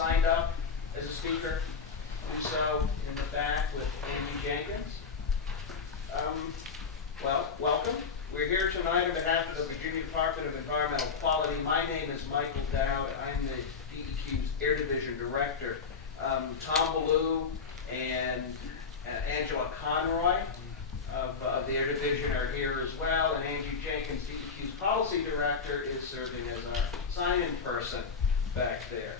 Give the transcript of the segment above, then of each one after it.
signed up as a speaker, do so in the back with Andy Jenkins. Well, welcome. We're here tonight on behalf of the Virginia Department of Environmental Quality. My name is Michael Dowd. I'm the DEQ's Air Division Director. Tom Ballou and Angela Conroy of the Air Division are here as well, and Angie Jenkins, DEQ's Policy Director, is serving as our sign-in person back there.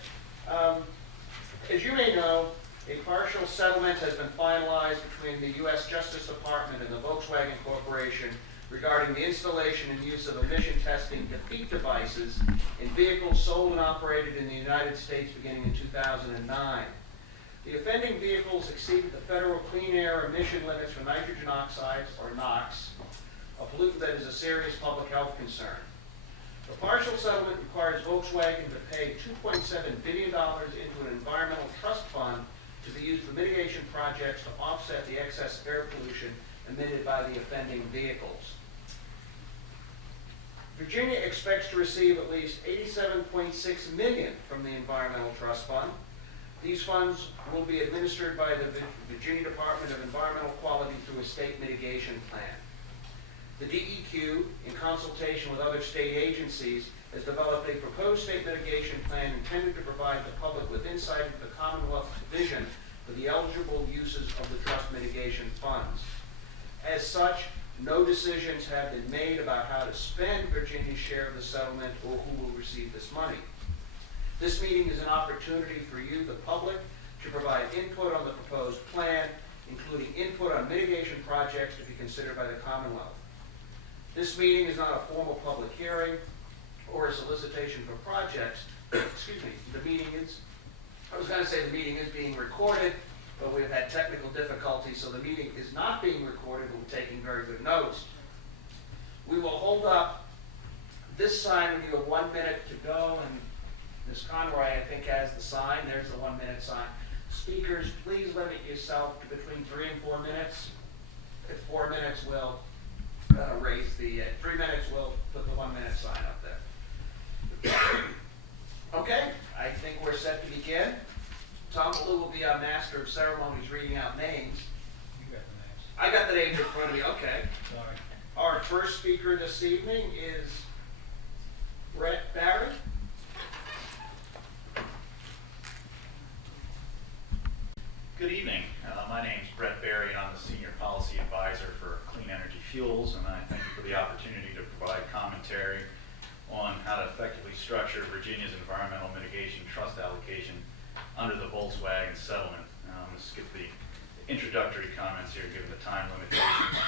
As you may know, a partial settlement has been finalized between the U.S. Justice Department and the Volkswagen Corporation regarding the installation and use of emission testing defeat devices in vehicles sold and operated in the United States beginning in 2009. The offending vehicles exceeded the federal clean air emission limits for nitrogen oxides, or NOx, a pollutant that is a serious public health concern. The partial settlement requires Volkswagen to pay $2.7 billion into an environmental trust fund to be used for mitigation projects to offset the excess air pollution emitted by the offending vehicles. Virginia expects to receive at least $87.6 million from the Environmental Trust Fund. These funds will be administered by the Virginia Department of Environmental Quality through a state mitigation plan. The DEQ, in consultation with other state agencies, has developed a proposed state mitigation plan intended to provide the public with insight into the Commonwealth's vision for the eligible uses of the trust mitigation funds. As such, no decisions have been made about how to spend Virginia's share of the settlement or who will receive this money. This meeting is an opportunity for you, the public, to provide input on the proposed plan, including input on mitigation projects to be considered by the Commonwealth. This meeting is not a formal public hearing or a solicitation for projects. Excuse me, the meeting is being recorded, but we've had technical difficulties, so the meeting is not being recorded, but we're taking very good notes. We will hold up this sign when you have 1 minute to go, and Ms. Conroy, I think, has the sign. There's the 1 minute sign. Speakers, please limit yourself to between 3 and 4 minutes. At 4 minutes, we'll raise the, 3 minutes, we'll put the 1 minute sign up there. Okay, I think we're set to begin. Tom Ballou will be our master of ceremonies reading out names. You got the names. I got the names in front of me, okay. Sorry. Our first speaker this evening is Brett Barry. Good evening. My name is Brett Barry, and I'm the Senior Policy Advisor for Clean Energy Fuels, and I thank you for the opportunity to provide commentary on how to effectively structure Virginia's environmental mitigation trust allocation under the Volkswagen settlement. I'm going to skip the introductory comments here given the time limitations.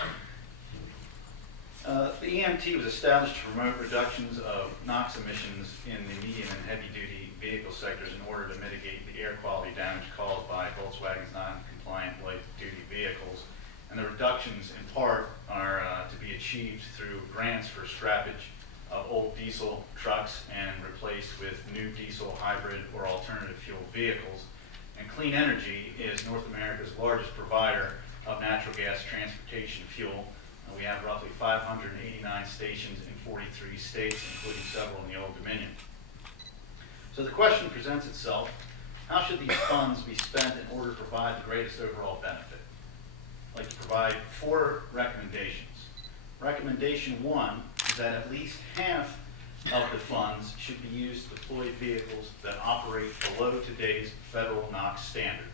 The EMT was established to promote reductions of NOx emissions in the medium and heavy-duty vehicle sectors in order to mitigate the air quality damage caused by Volkswagen's non-compliant light-duty vehicles. And the reductions, in part, are to be achieved through grants for scrappage of old diesel trucks and replaced with new diesel, hybrid, or alternative fuel vehicles. And Clean Energy is North America's largest provider of natural gas transportation fuel. We have roughly 589 stations in 43 states, including several in the Old Dominion. So the question presents itself, how should these funds be spent in order to provide the greatest overall benefit? I'd like to provide 4 recommendations. Recommendation 1 is that at least half of the funds should be used to deploy vehicles that operate below today's federal NOx standard.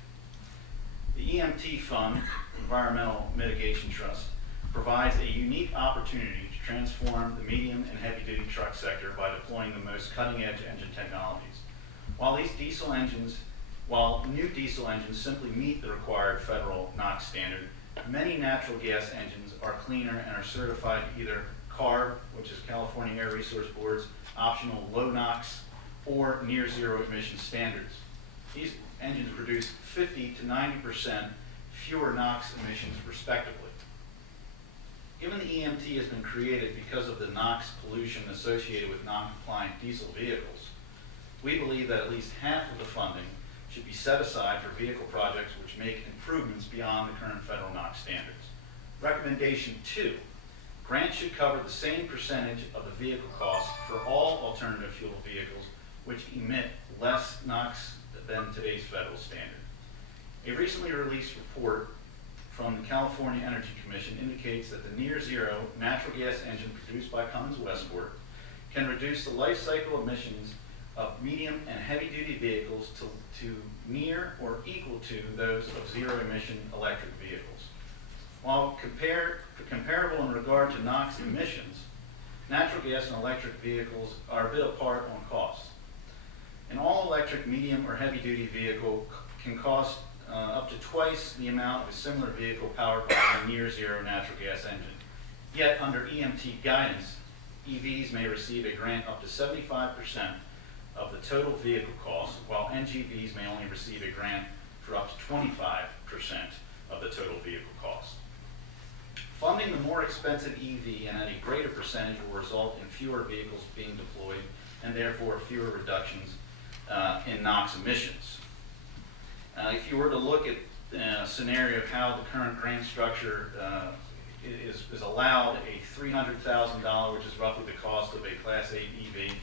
The EMT Fund, Environmental Mitigation Trust, provides a unique opportunity to transform the medium and heavy-duty truck sector by deploying the most cutting-edge engine technologies. While new diesel engines simply meet the required federal NOx standard, many natural gas engines are cleaner and are certified to either CARB, which is California Air Resources Board's optional low NOx, or near zero emission standards. These engines produce 50 to 90% fewer NOx emissions respectively. Given the EMT has been created because of the NOx pollution associated with non-compliant diesel vehicles, we believe that at least half of the funding should be set aside for vehicle projects which make improvements beyond the current federal NOx standards. Recommendation 2, grants should cover the same percentage of the vehicle cost for all alternative fuel vehicles which emit less NOx than today's federal standard. A recently released report from the California Energy Commission indicates that the near-zero natural gas engine produced by Cummins Westport can reduce the life cycle emissions of medium and heavy-duty vehicles to near or equal to those of zero-emission electric vehicles. While comparable in regard to NOx emissions, natural gas and electric vehicles are a bit apart on cost. An all-electric medium or heavy-duty vehicle can cost up to twice the amount of a similar vehicle powered by a near-zero natural gas engine. Yet, under EMT guidance, EVs may receive a grant up to 75% of the total vehicle cost, while NGVs may only receive a grant for up to 25% of the total vehicle cost. Funding the more expensive EV and at a greater percentage will result in fewer vehicles being deployed and therefore fewer reductions in NOx emissions. If you were to look at a scenario of how the current grant structure is allowed a $300,000, which is roughly the cost of a Class 8 EV,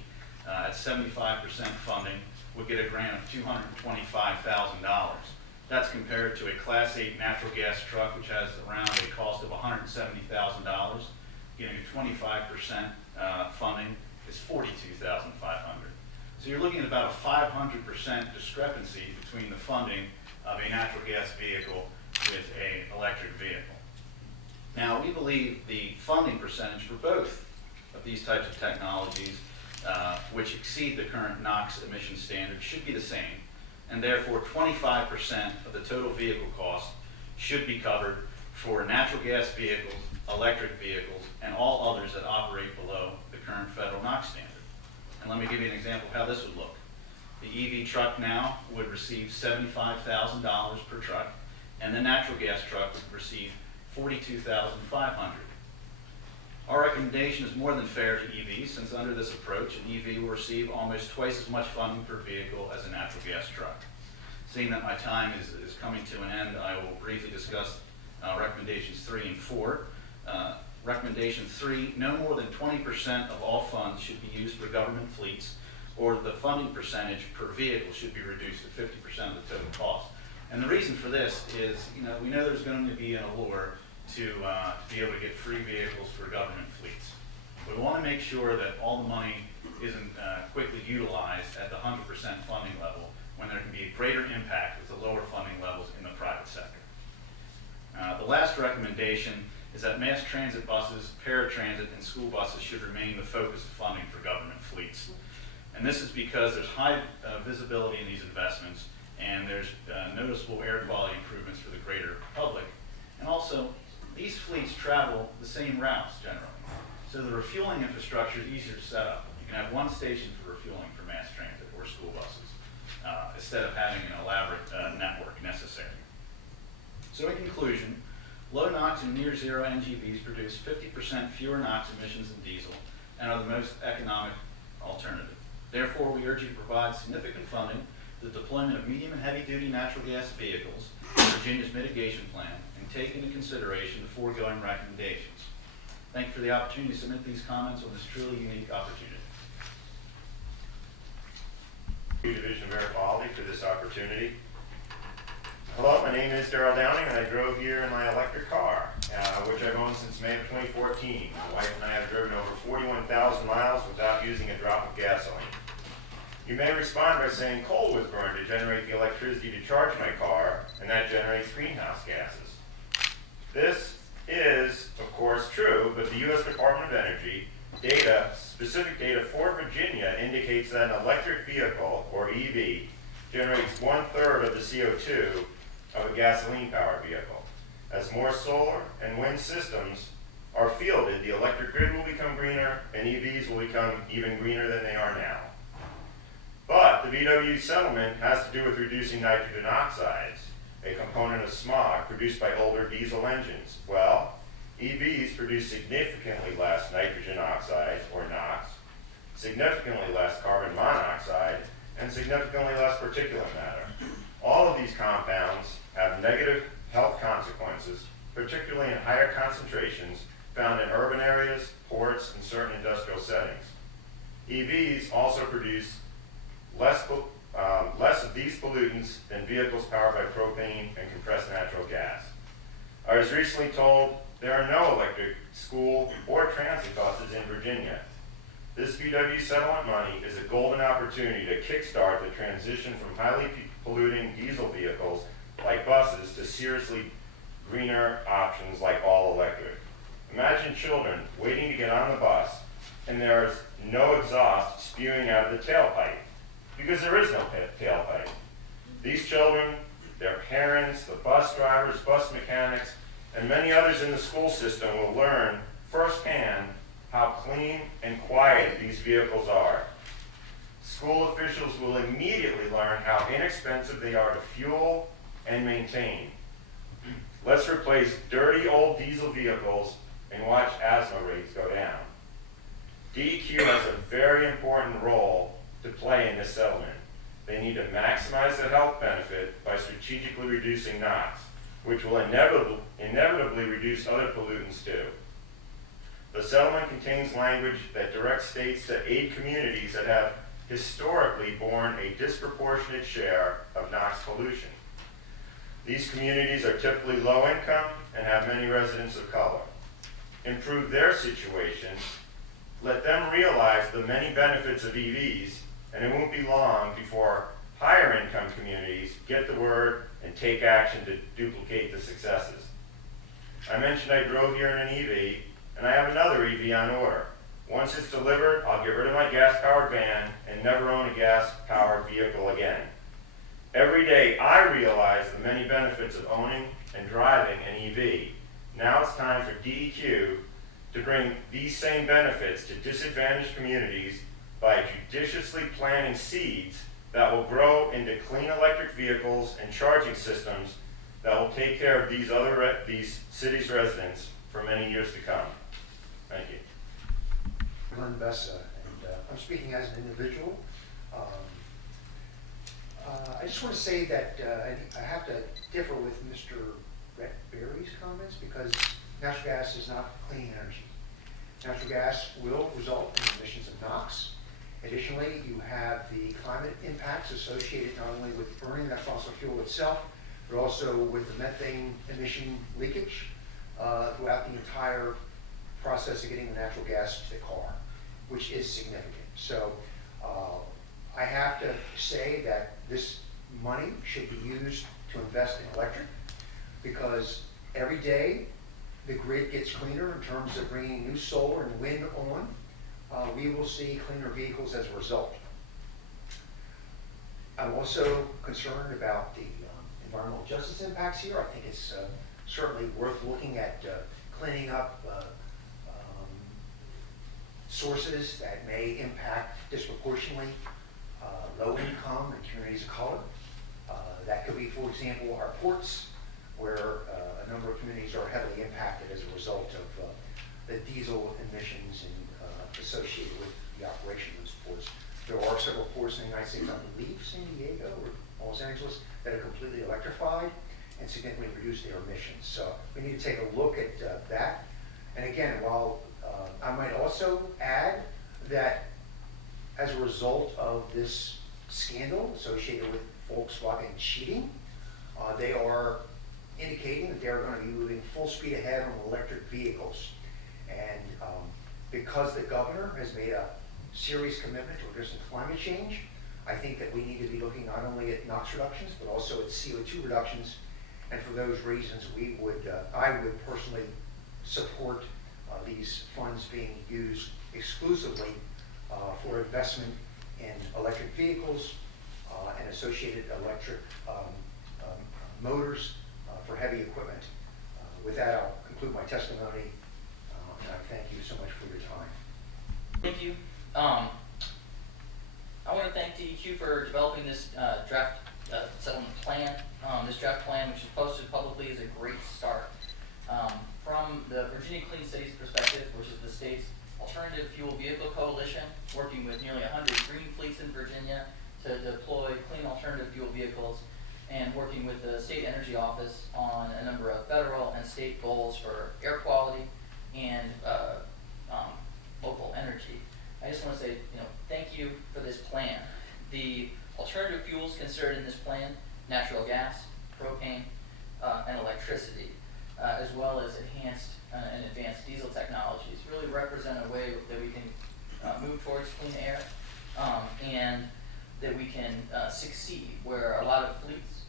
at 75% funding, would get a grant of $225,000. That's compared to a Class 8 natural gas truck, which has around a cost of $170,000. Getting a 25% funding is $42,500. So you're looking at about a 500% discrepancy between the funding of a natural gas vehicle with an electric vehicle. Now, we believe the funding percentage for both of these types of technologies, which exceed the current NOx emission standard, should be the same, and therefore 25% of the total vehicle cost should be covered for natural gas vehicles, electric vehicles, and all others that operate below the current federal NOx standard. And let me give you an example of how this would look. The EV truck now would receive $75,000 per truck, and the natural gas truck would receive $42,500. Our recommendation is more than fair to EVs, since under this approach, an EV will receive almost twice as much funding per vehicle as a natural gas truck. Seeing that my time is coming to an end, I will briefly discuss recommendations 3 and 4. Recommendation 3, no more than 20% of all funds should be used for government fleets, or the funding percentage per vehicle should be reduced to 50% of the total cost. And the reason for this is, we know there's going to be an allure to be able to get free vehicles for government fleets. We want to make sure that all the money isn't quickly utilized at the 100% funding level when there can be a greater impact with the lower funding levels in the private sector. The last recommendation is that mass transit buses, paratransit, and school buses should remain the focus of funding for government fleets. And this is because there's high visibility in these investments, and there's noticeable air quality improvements for the greater public. And also, these fleets travel the same routes generally, so the refueling infrastructure is easier to set up. You can have one station for refueling for mass transit or school buses, instead of having an elaborate network necessary. So in conclusion, low NOx and near zero NGVs produce 50% fewer NOx emissions than diesel and are the most economic alternative. Therefore, we urge you to provide significant funding for the deployment of medium and heavy-duty natural gas vehicles in Virginia's mitigation plan and take into consideration the foregoing recommendations. Thank you for the opportunity to submit these comments on this truly unique opportunity. Division of Air Quality for this opportunity. Hello, my name is Darrell Downing, and I drove here in my electric car, which I've owned since May of 2014. My wife and I have driven over 41,000 miles without using a drop of gasoline. You may respond by saying coal was burned to generate the electricity to charge my car, and that generates greenhouse gases. This is, of course, true, but the U.S. Department of Energy data, specific data for Virginia, indicates that an electric vehicle, or EV, generates 1/3 of the CO2 of a gasoline-powered vehicle. As more solar and wind systems are fielded, the electric grid will become greener, and EVs will become even greener than they are now. But the VW settlement has to do with reducing nitrogen oxides, a component of smog produced by older diesel engines. Well, EVs produce significantly less nitrogen oxide, or NOx, significantly less carbon monoxide, and significantly less particulate matter. All of these compounds have negative health consequences, particularly in higher concentrations found in urban areas, ports, and certain industrial settings. EVs also produce less of these pollutants than vehicles powered by propane and compressed natural gas. I was recently told there are no electric school or transit buses in Virginia. This VW settlement money is a golden opportunity to kickstart the transition from highly polluting diesel vehicles like buses to seriously greener options like all electric. Imagine children waiting to get on the bus and there's no exhaust spewing out of the tailpipe, because there is no tailpipe. These children, their parents, the bus drivers, bus mechanics, and many others in the school system will learn firsthand how clean and quiet these vehicles are. School officials will immediately learn how inexpensive they are to fuel and maintain. Let's replace dirty old diesel vehicles and watch asthma rates go down. DEQ has a very important role to play in this settlement. They need to maximize the health benefit by strategically reducing NOx, which will inevitably reduce other pollutants too. The settlement contains language that directs states to aid communities that have historically borne a disproportionate share of NOx pollution. These communities are typically low income and have many residents of color. Improve their situation, let them realize the many benefits of EVs, and it won't be long before higher income communities get the word and take action to duplicate the successes. I mentioned I drove here in an EV, and I have another EV on order. Once it's delivered, I'll get rid of my gas-powered van and never own a gas-powered vehicle again. Every day I realize the many benefits of owning and driving an EV. Now it's time for DEQ to bring these same benefits to disadvantaged communities by judiciously planting seeds that will grow into clean electric vehicles and charging systems that will take care of these cities' residents for many years to come. Thank you. Glenn Bessa, and I'm speaking as an individual. I just want to say that I have to differ with Mr. Brett Berry's comments because natural gas is not clean energy. Natural gas will result in emissions of NOx. Additionally, you have the climate impacts associated not only with burning that fossil fuel itself, but also with the methane emission leakage throughout the entire process of getting the natural gas to the car, which is significant. So I have to say that this money should be used to invest in electric because every day the grid gets cleaner in terms of bringing new solar and wind on. We will see cleaner vehicles as a result. I'm also concerned about the environmental justice impacts here. I think it's certainly worth looking at cleaning up sources that may impact disproportionately low income and communities of color. That could be, for example, our ports, where a number of communities are heavily impacted as a result of the diesel emissions and associated with the operation of those ports. There are several ports in the United States, I believe San Diego or Los Angeles, that are completely electrified and significantly reduce their emissions. So we need to take a look at that. And again, while I might also add that as a result of this scandal associated with Volkswagen cheating, they are indicating that they're going to be moving full speed ahead on electric vehicles. And because the governor has made a serious commitment to addressing climate change, I think that we need to be looking not only at NOx reductions, but also at CO2 reductions. And for those reasons, I would personally support these funds being used exclusively for investment in electric vehicles and associated electric motors for heavy equipment. With that, I'll conclude my testimony, and I thank you so much for your time. Thank you. I want to thank DEQ for developing this draft settlement plan. This draft plan, which is posted publicly, is a great start. From the Virginia Clean Cities perspective, which is the state's alternative fuel vehicle coalition, working with nearly 100 green fleets in Virginia to deploy clean alternative fuel vehicles, and working with the State Energy Office on a number of federal and state goals for air quality and local energy. I just want to say, thank you for this plan. The alternative fuels considered in this plan, natural gas, propane, and electricity, as well as enhanced and advanced diesel technologies, really represent a way that we can move towards clean air, and that we can succeed where a lot of fleets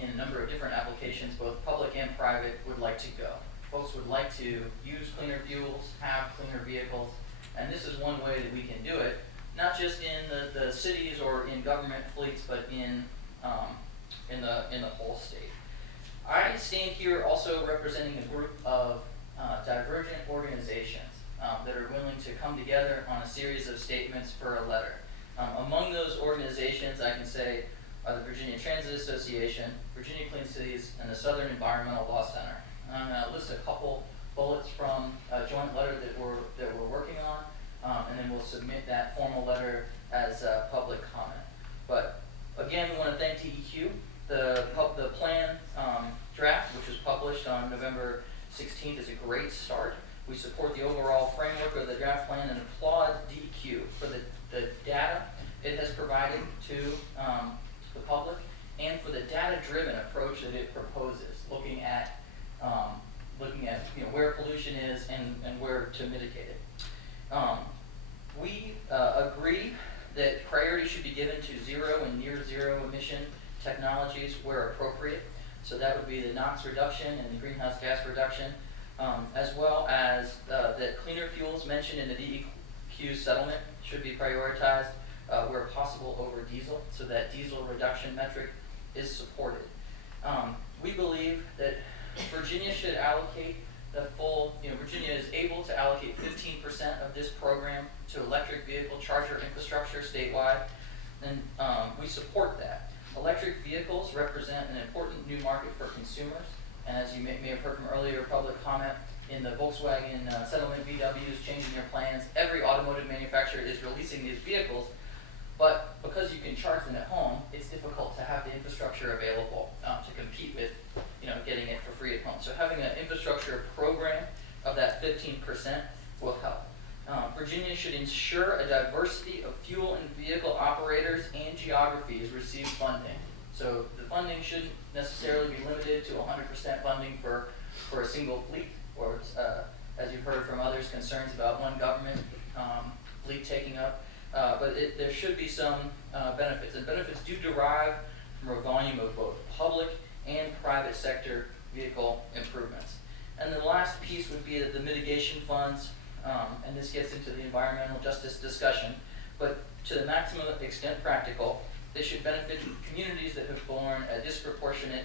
in a number of different applications, both public and private, would like to go. Folks would like to use cleaner fuels, have cleaner vehicles, and this is one way that we can do it, not just in the cities or in government fleets, but in the whole state. I stand here also representing a group of divergent organizations that are willing to come together on a series of statements for a letter. Among those organizations, I can say, are the Virginia Transit Association, Virginia Clean Cities, and the Southern Environmental Law Center. I'm going to list a couple bullets from a joint letter that we're working on, and then we'll submit that formal letter as public comment. But again, we want to thank DEQ. The plan draft, which was published on November 16th, is a great start. We support the overall framework of the draft plan and applaud DEQ for the data it has provided to the public and for the data-driven approach that it proposes, looking at where pollution is and where to mitigate it. We agree that priority should be given to zero and near zero emission technologies where appropriate. So that would be the NOx reduction and the greenhouse gas reduction, as well as that cleaner fuels mentioned in the DEQ settlement should be prioritized where possible over diesel, so that diesel reduction metric is supported. We believe that Virginia should allocate the full, Virginia is able to allocate 15% of this program to electric vehicle charger infrastructure statewide, and we support that. Electric vehicles represent an important new market for consumers, and as you may have heard from earlier public comment, in the Volkswagen settlement, VW is changing their plans. Every automotive manufacturer is releasing these vehicles, but because you can charge them at home, it's difficult to have the infrastructure available to compete with, getting it for free at home. So having an infrastructure program of that 15% will help. Virginia should ensure a diversity of fuel and vehicle operators and geographies receive funding. So the funding shouldn't necessarily be limited to 100% funding for a single fleet, or as you've heard from others, concerns about one government fleet taking up. But there should be some benefits, and benefits do derive from a volume of both public and private sector vehicle improvements. And the last piece would be that the mitigation funds, and this gets into the environmental justice discussion, but to the maximum extent practical, they should benefit communities that have borne a disproportionate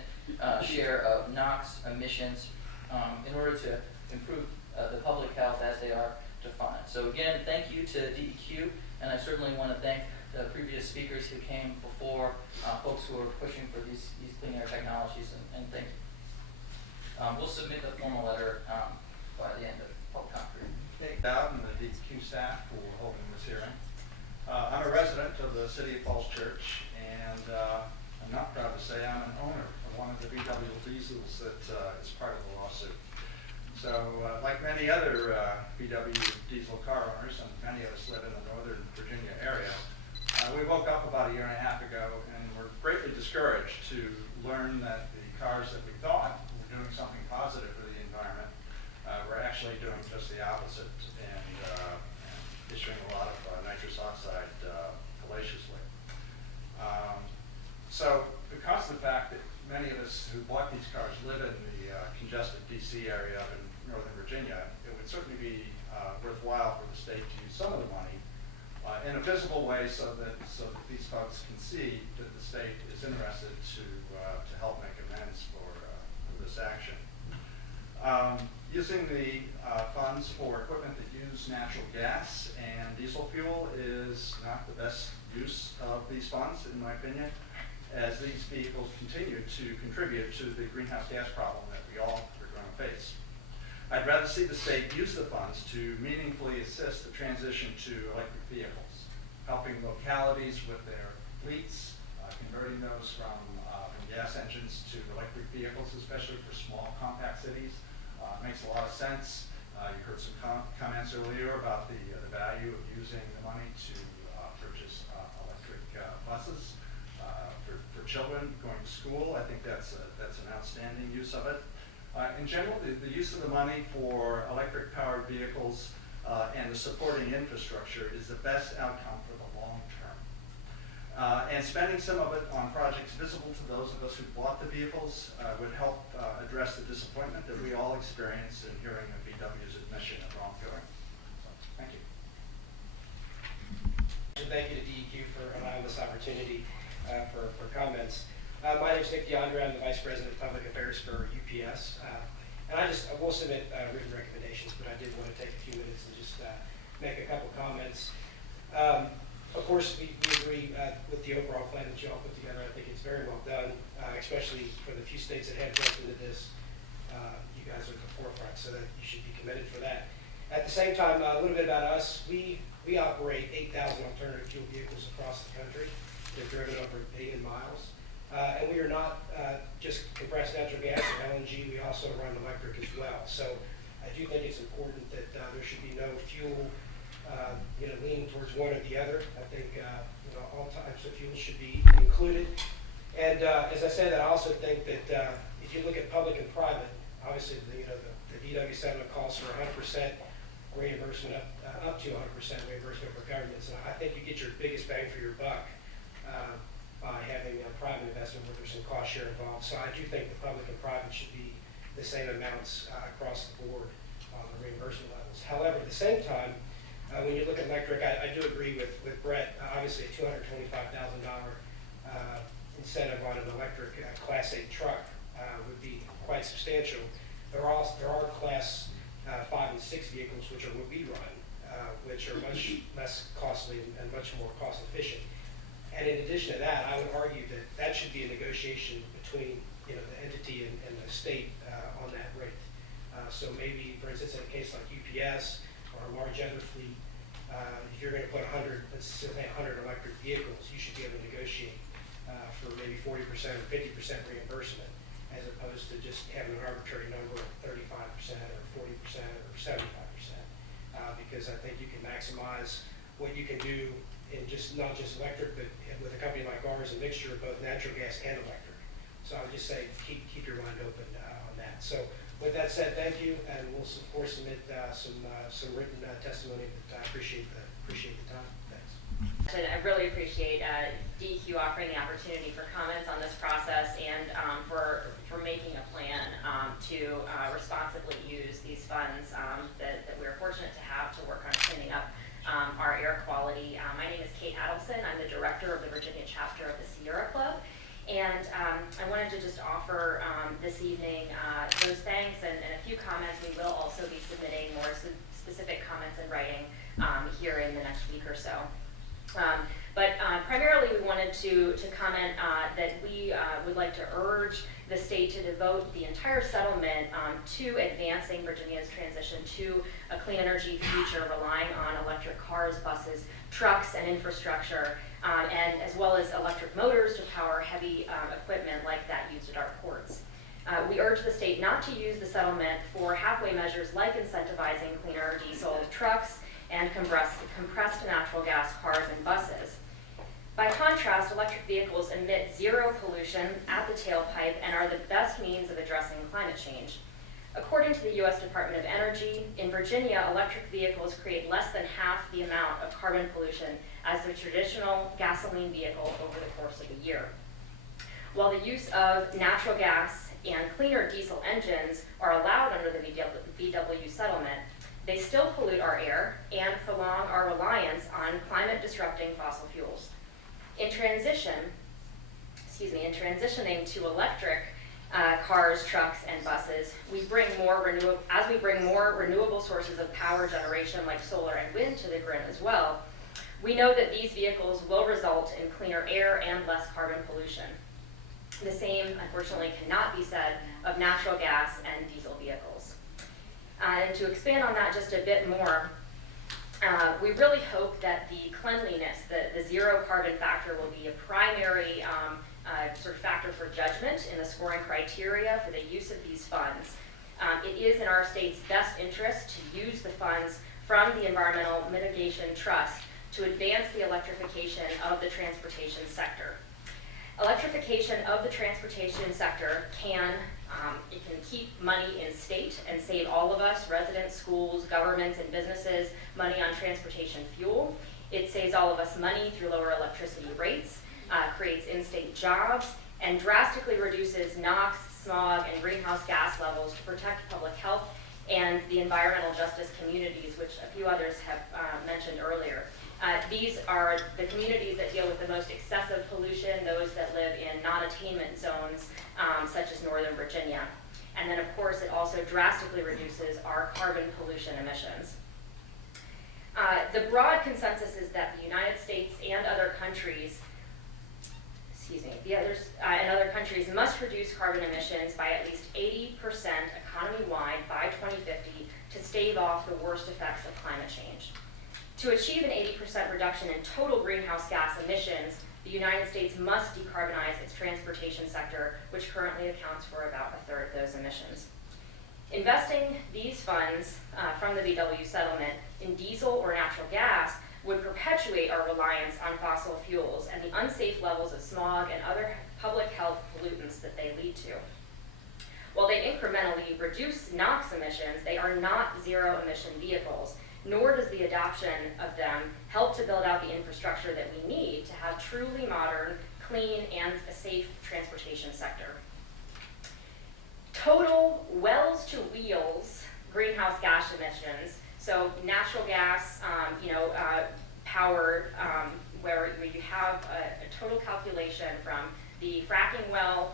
share of NOx emissions in order to improve the public health as they are defined. So again, thank you to DEQ, and I certainly want to thank the previous speakers who came before, folks who are pushing for these clean air technologies, and thank you. We'll submit the formal letter by the end of public comment. Okay, Dowd and the DEQ staff for holding this hearing. I'm a resident of the City of Falls Church, and I'm not proud to say I'm an owner of one of the VW diesels that is part of the lawsuit. So like many other VW diesel car owners, and many of us live in the northern Virginia area, we woke up about a year and a half ago and were greatly discouraged to learn that the cars that we thought were doing something positive for the environment were actually doing just the opposite and issuing a lot of nitrous oxide fallaciously. So because of the fact that many of us who bought these cars live in the congested DC area up in Northern Virginia, it would certainly be worthwhile for the state to use some of the money in a visible way so that these folks can see that the state is interested to help make amends for this action. Using the funds for equipment that use natural gas and diesel fuel is not the best use of these funds, in my opinion, as these vehicles continue to contribute to the greenhouse gas problem that we all are going to face. I'd rather see the state use the funds to meaningfully assist the transition to electric vehicles, helping localities with their fleets, converting those from gas engines to electric vehicles, especially for small, compact cities. Makes a lot of sense. You heard some comments earlier about the value of using the money to purchase electric children going to school. I think that's an outstanding use of it. In general, the use of the money for electric-powered vehicles and the supporting infrastructure is the best outcome for the long term. And spending some of it on projects visible to those of us who bought the vehicles would help address the disappointment that we all experience in hearing of VW's admission of wrongdoing. So, thank you. Thank you to DEQ for allowing this opportunity for comments. My name is Nick DeAndre. I'm the Vice President of Public Affairs for UPS. And I will submit written recommendations, but I did want to take a few minutes and just make a couple comments. Of course, we agree with the overall plan that you all put together. I think it's very well done, especially for the few states that have jumped into this. You guys are at the forefront, so that you should be commended for that. At the same time, a little bit about us. We operate 8,000 alternative fuel vehicles across the country. They're driven over 1 billion miles. And we are not just compressed natural gas or LNG, we also run electric as well. So I do think it's important that there should be no fuel leaning towards one or the other. I think all types of fuels should be included. And as I said, I also think that if you look at public and private, obviously the VW settlement calls for 100% reimbursement up to 100% reimbursement for governments. And I think you get your biggest bang for your buck by having a private investment where there's some cost share involved. So I do think the public and private should be the same amounts across the board on the reimbursement levels. However, at the same time, when you look at electric, I do agree with Brett. Obviously, a $225,000 incentive on an electric Class 8 truck would be quite substantial. There are Class 5 and 6 vehicles, which are what we run, which are much less costly and much more cost efficient. And in addition to that, I would argue that should be a negotiation between the entity and the state on that rate. So maybe, for instance, in a case like UPS or a large other fleet, if you're going to put 100 electric vehicles, you should be able to negotiate for maybe 40% or 50% reimbursement, as opposed to just having an arbitrary number of 35% or 40% or 75%. Because I think you can maximize what you can do in not just electric, but with a company like ours, a mixture of both natural gas and electric. So I would just say keep your mind open on that. So with that said, thank you, and we'll of course submit some written testimony. But I appreciate the time. Thanks. And I really appreciate DEQ offering the opportunity for comments on this process and for making a plan to responsibly use these funds that we're fortunate to have to work on cleaning up our air quality. My name is Kate Adelson. I'm the director of the Virginia chapter of the Sierra Club. And I wanted to just offer this evening those thanks and a few comments. We will also be submitting more specific comments in writing here in the next week or so. But primarily we wanted to comment that we would like to urge the state to devote the entire settlement to advancing Virginia's transition to a clean energy future relying on electric cars, buses, trucks, and infrastructure, and as well as electric motors to power heavy equipment like that used at our ports. We urge the state not to use the settlement for halfway measures like incentivizing cleaner diesel trucks and compressed natural gas cars and buses. By contrast, electric vehicles emit zero pollution at the tailpipe and are the best means of addressing climate change. According to the U.S. Department of Energy, in Virginia, electric vehicles create less than half the amount of carbon pollution as the traditional gasoline vehicle over the course of a year. While the use of natural gas and cleaner diesel engines are allowed under the VW settlement, they still pollute our air and prolong our reliance on climate-disrupting fossil fuels. In transitioning to electric cars, trucks, and buses, as we bring more renewable sources of power generation like solar and wind to the grid as well, we know that these vehicles will result in cleaner air and less carbon pollution. The same, unfortunately, cannot be said of natural gas and diesel vehicles. And to expand on that just a bit more, we really hope that the cleanliness, the zero carbon factor, will be a primary sort of factor for judgment in the scoring criteria for the use of these funds. It is in our state's best interest to use the funds from the Environmental Mitigation Trust to advance the electrification of the transportation sector. Electrification of the transportation sector it can keep money in state and save all of us, residents, schools, governments, and businesses, money on transportation fuel. It saves all of us money through lower electricity rates, creates in-state jobs, and drastically reduces NOx, smog, and greenhouse gas levels to protect public health and the environmental justice communities, which a few others have mentioned earlier. These are the communities that deal with the most excessive pollution, those that live in non-attainment zones, such as Northern Virginia. And then, of course, it also drastically reduces our carbon pollution emissions. The broad consensus is that the United States and other countries, and other countries must reduce carbon emissions by at least 80% economy-wide by 2050 to stave off the worst effects of climate change. To achieve an 80% reduction in total greenhouse gas emissions, the United States must decarbonize its transportation sector, which currently accounts for about a third of those emissions. Investing these funds from the VW settlement in diesel or natural gas would perpetuate our reliance on fossil fuels and the unsafe levels of smog and other public health pollutants that they lead to. While they incrementally reduce NOx emissions, they are not zero-emission vehicles, nor does the adoption of them help to build out the infrastructure that we need to have truly modern, clean, and a safe transportation sector. Total wells-to-wheels greenhouse gas emissions, so natural gas, powered, where you have a total calculation from the fracking well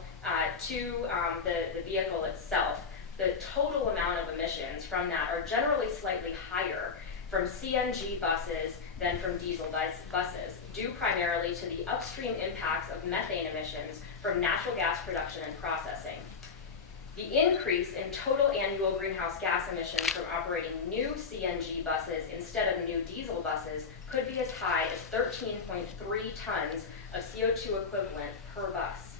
to the vehicle itself. The total amount of emissions from that are generally slightly higher from CNG buses than from diesel buses, due primarily to the upstream impacts of methane emissions from natural gas production and processing. The increase in total annual greenhouse gas emissions from operating new CNG buses instead of new diesel buses could be as high as 13.3 tons of CO2 equivalent per bus.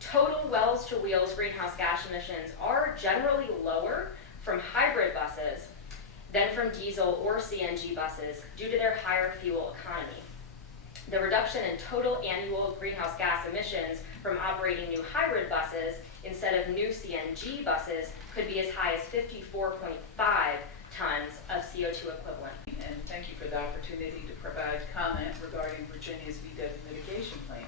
Total wells-to-wheels greenhouse gas emissions are generally lower from hybrid buses than from diesel or CNG buses due to their higher fuel economy. The reduction in total annual greenhouse gas emissions from operating new hybrid buses instead of new CNG buses could be as high as 54.5 tons of CO2 equivalent. And thank you for the opportunity to provide comment regarding Virginia's VW mitigation plan.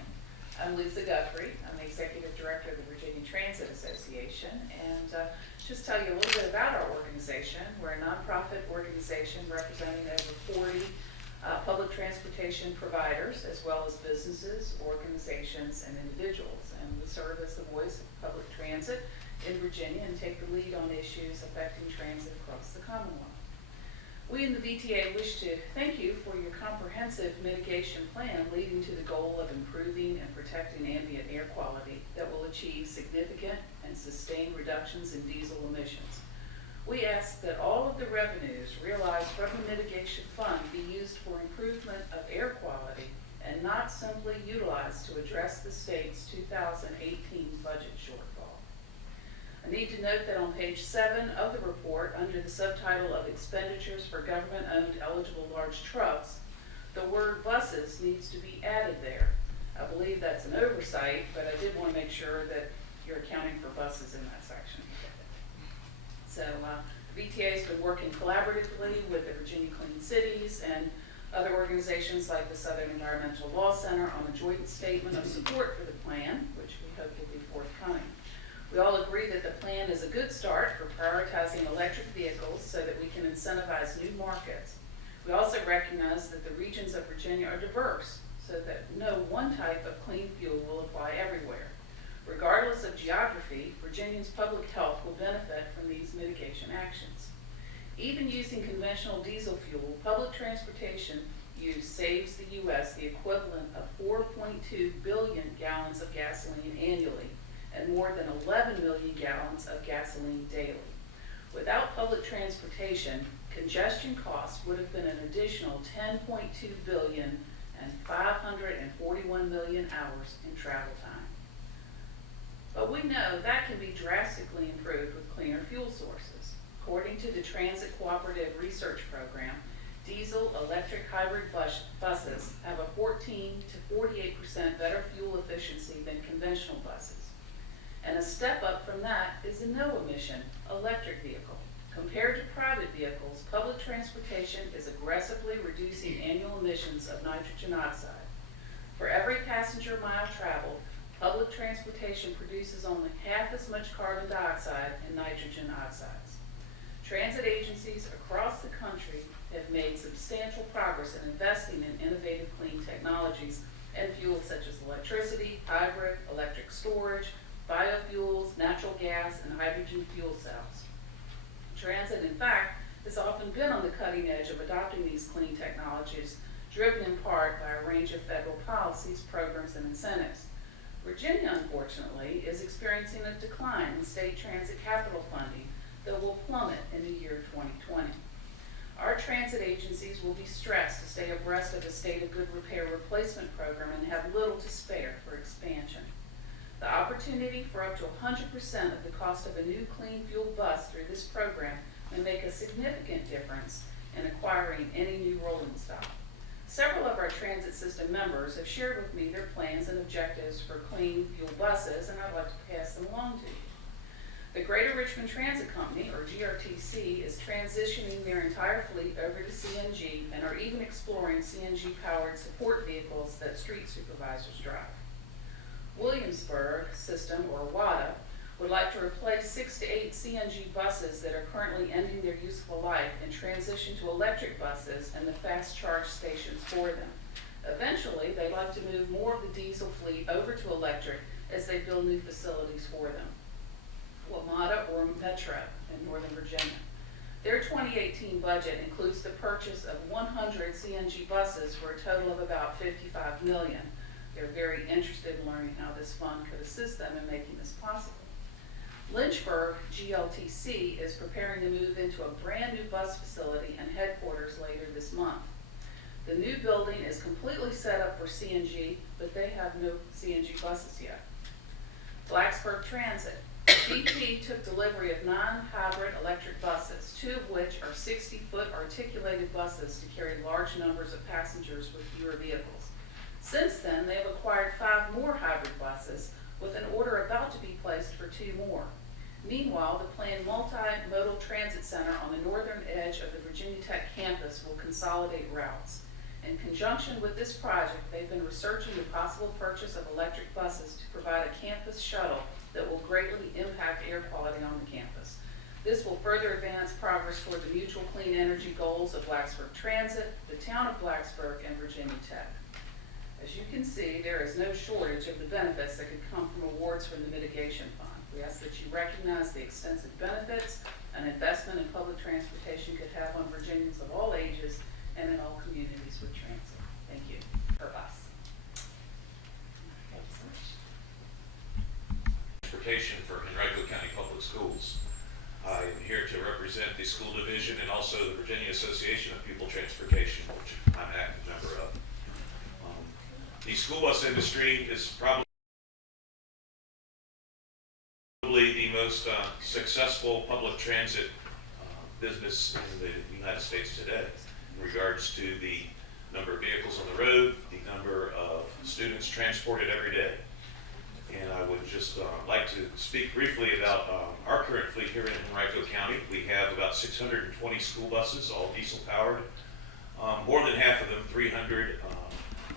I'm Lisa Guthrie. I'm the Executive Director of the Virginia Transit Association, and just tell you a little bit about our organization. We're a nonprofit organization representing over 40 public transportation providers, as well as businesses, organizations, and individuals. And we serve as the voice of public transit in Virginia and take the lead on issues affecting transit across the Commonwealth. We in the VTA wish to thank you for your comprehensive mitigation plan leading to the goal of improving and protecting ambient air quality that will achieve significant and sustained reductions in diesel emissions. We ask that all of the revenues realized from the mitigation fund be used for improvement of air quality and not simply utilized to address the state's 2018 budget shortfall. I need to note that on page 7 of the report, under the subtitle of Expenditures for Government-Owned Eligible Large Trucks, the word buses needs to be added there. I believe that's an oversight, but I did want to make sure that you're accounting for buses in that section. So VTA has been working collaboratively with the Virginia Clean Cities and other organizations like the Southern Environmental Law Center on a joint statement of support for the plan, which we hope will be forthcoming. We all agree that the plan is a good start for prioritizing electric vehicles so that we can incentivize new markets. We also recognize that the regions of Virginia are diverse, so that no one type of clean fuel will apply everywhere. Regardless of geography, Virginians' public health will benefit from these mitigation actions. Even using conventional diesel fuel, public transportation use saves the U.S. the equivalent of 4.2 billion gallons of gasoline annually and more than 11 million gallons of gasoline daily. Without public transportation, congestion costs would have been an additional 10.2 billion and 541 million hours in travel time. But we know that can be drastically improved with cleaner fuel sources. According to the Transit Cooperative Research Program, diesel electric hybrid buses have a 14 to 48% better fuel efficiency efficiency than conventional buses. And a step up from that is a no-emission electric vehicle. Compared to private vehicles, public transportation is aggressively reducing annual emissions of nitrogen oxide. For every passenger mile traveled, public transportation produces only half as much carbon dioxide and nitrogen oxides. Transit agencies across the country have made substantial progress in investing in innovative clean technologies and fuels such as electricity, hybrid, electric storage, biofuels, natural gas, and hydrogen fuel cells. Transit, in fact, has often been on the cutting edge of adopting these clean technologies, driven in part by a range of federal policies, programs, and incentives. Virginia, unfortunately, is experiencing a decline in state transit capital funding that will plummet in the year 2020. Our transit agencies will be stressed to stay abreast of the state of good repair replacement program and have little to spare for expansion. The opportunity for up to 100% of the cost of a new clean fuel bus through this program may make a significant difference in acquiring any new rolling stock. Several of our transit system members have shared with me their plans and objectives for clean fuel buses, and I'd like to pass them along to you. The Greater Richmond Transit Company, or GRTC, is transitioning their entire fleet over to CNG and are even exploring CNG-powered support vehicles that street supervisors drive. Williamsburg System, or WADA, would like to replace 6 to 8 CNG buses that are currently ending their useful life and transition to electric buses and the fast charge stations for them. Eventually, they'd like to move more of the diesel fleet over to electric as they build new facilities for them. WMATA, or Metro, in Northern Virginia. Their 2018 budget includes the purchase of 100 CNG buses for a total of about $55 million. They're very interested in learning how this fund could assist them in making this possible. Lynchburg GLTC is preparing to move into a brand new bus facility and headquarters later this month. The new building is completely set up for CNG, but they have no CNG buses yet. Blacksburg Transit. BP took delivery of 9 hybrid electric buses, 2 of which are 60-foot articulated buses to carry large numbers of passengers with fewer vehicles. Since then, they have acquired 5 more hybrid buses, with an order about to be placed for 2 more. Meanwhile, the planned multimodal transit center on the northern edge of the Virginia Tech campus will consolidate routes. In conjunction with this project, they've been researching the possible purchase of electric buses to provide a campus shuttle that will greatly impact air quality on the campus. This will further advance progress toward the mutual clean energy goals of Blacksburg Transit, the town of Blacksburg, and Virginia Tech. As you can see, there is no shortage of the benefits that could come from awards from the Mitigation Fund. We ask that you recognize the extensive benefits an investment in public transportation could have on Virginians of all ages and in all communities with transit. Thank you. Per bus. Thank you so much. Transportation for Henrico County Public Schools. I am here to represent the school division and also the Virginia Association of Pupil Transportation, which I'm an active member of. The school bus industry is probably the most successful public transit business in the United States today in regards to the number of vehicles on the road, the number of students transported every day. And I would just like to speak briefly about our current fleet here in Henrico County. We have about 620 school buses, all diesel powered. More than half of them, 300,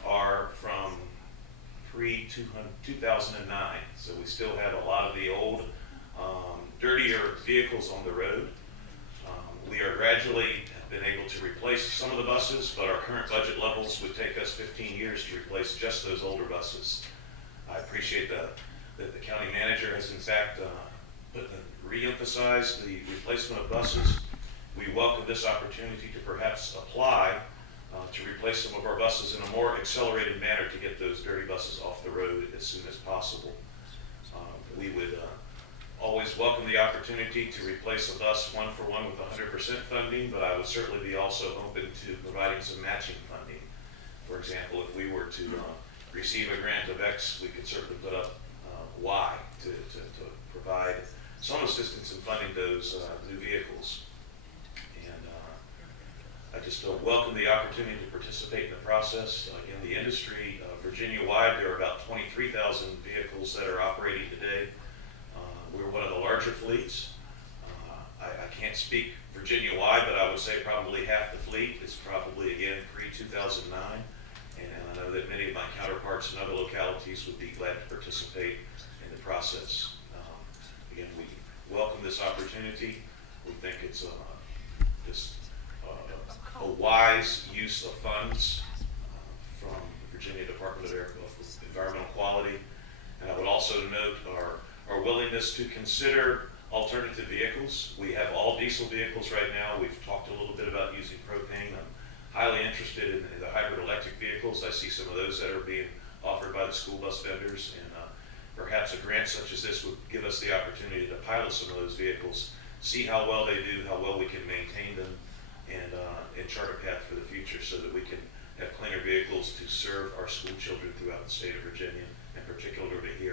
are from pre-2009. So we still have a lot of the old, dirtier vehicles on the road. We are gradually been able to replace some of the buses, but our current budget levels would take us 15 years to replace just those older buses. I appreciate that the county manager has in fact re-emphasized the replacement of buses. We welcome this opportunity to perhaps apply to replace some of our buses in a more accelerated manner to get those dirty buses off the road as soon as possible. We would always welcome the opportunity to replace a bus one-for-one with 100% funding, but I would certainly be also open to providing some matching funding. For example, if we were to receive a grant of X, we could certainly put up Y to provide some assistance in funding those new vehicles. And I just welcome the opportunity to participate in the process. In the industry, Virginia-wide, there are about 23,000 vehicles that are operating today. We're one of the larger fleets. I can't speak Virginia-wide, but I would say probably half the fleet is probably, again, pre-2009. And I know that many of my counterparts in other localities would be glad to participate in the process. Again, we welcome this opportunity. We think it's just a wise use of funds from the Virginia Department of Environmental Quality. And I would also note our willingness to consider alternative vehicles. We have all diesel vehicles right now. We've talked a little bit about using propane. I'm highly interested in the hybrid electric vehicles. I see some of those that are being offered by the school bus vendors, and perhaps a grant such as this would give us the opportunity to pilot some of those vehicles, see how well they do, how well we can maintain them, and chart a path for the future so that we can have cleaner vehicles to serve our school children throughout the state of Virginia, and particularly here